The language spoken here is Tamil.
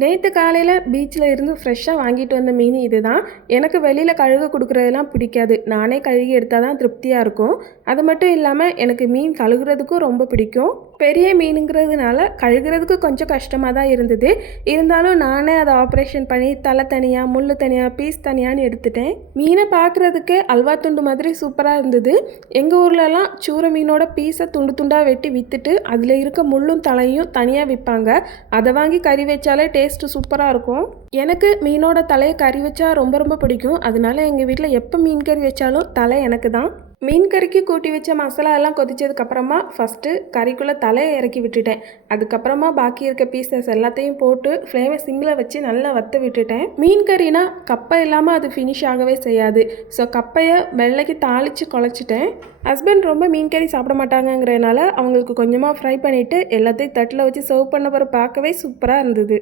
நேற்று காலையில் பீச்சில் இருந்து ஃப்ரெஷ்ஷாக வாங்கிட்டு வந்த மீன் இது தான். எனக்கு வெளியில் கழுக கொடுக்குறதெல்லாம் பிடிக்காது. நானே கழுகி எடுத்தால் தான் திருப்தியாக இருக்கும். அது மட்டும் இல்லாமல் எனக்கு மீன் கழுகுறதுக்கும் ரொம்ப பிடிக்கும். பெரிய மீனுங்கிறதுனால கழுகுறதுக்கு கொஞ்சம் கஷ்டமாக தான் இருந்தது. இருந்தாலும் நானே அதை ஆப்ரேஷன் பண்ணி தலை தனியாக, முள் தனியாக, பீஸ் தனியான்னு எடுத்துட்டேன். மீனை பார்க்குறதுக்கே அல்வா துண்டு மாதிரி சூப்பராக இருந்தது. எங்கள் ஊர்லலாம் சூரை மீனோட பீஸை துண்டு துண்டாக வெட்டி விற்றுட்டு அதில் இருக்க முள்ளும் தலையும் தனியாக விற்பாங்க. அதை வாங்கி கறி வச்சாலே டேஸ்ட்டு சூப்பராக இருக்கும். எனக்கு மீனோட தலையை கறி வச்சா ரொம்ப ரொம்ப பிடிக்கும். அதனால எங்கள் வீட்டில் எப்போ மீன் கறி வச்சாலும் தலை எனக்கு தான். மீன் கறிக்கு கூட்டி வச்ச மசாலா எல்லாம் கொதிச்சதுக்கப்புறமா ஃபஸ்ட்டு கறிக்குள்ளே தலையை இறக்கி விட்டுட்டேன். அதுக்கப்புறமா பாக்கி இருக்க பீசஸ் எல்லாத்தையும் போட்டு ஃப்ளேமை சிம்மில் வச்சு நல்லா வற்ற விட்டுட்டேன். மீன் கறினா கப்பை இல்லாமல் அது ஃபினிஷ் ஆகவே செய்யாது. ஸோ கப்பையை வெள்ளைக்கு தாளித்து குழச்சிட்டேன். ஹஸ்பண்ட் ரொம்ப மீன் கறி சாப்பிட மாட்டாங்கங்கிறதுனால அவங்களுக்கு கொஞ்சமாக ஃப்ரை பண்ணிவிட்டு எல்லாத்தையும் தட்டில் வச்சு சர்வ் பண்ண பிறகு பார்க்கவே சூப்பராக இருந்தது.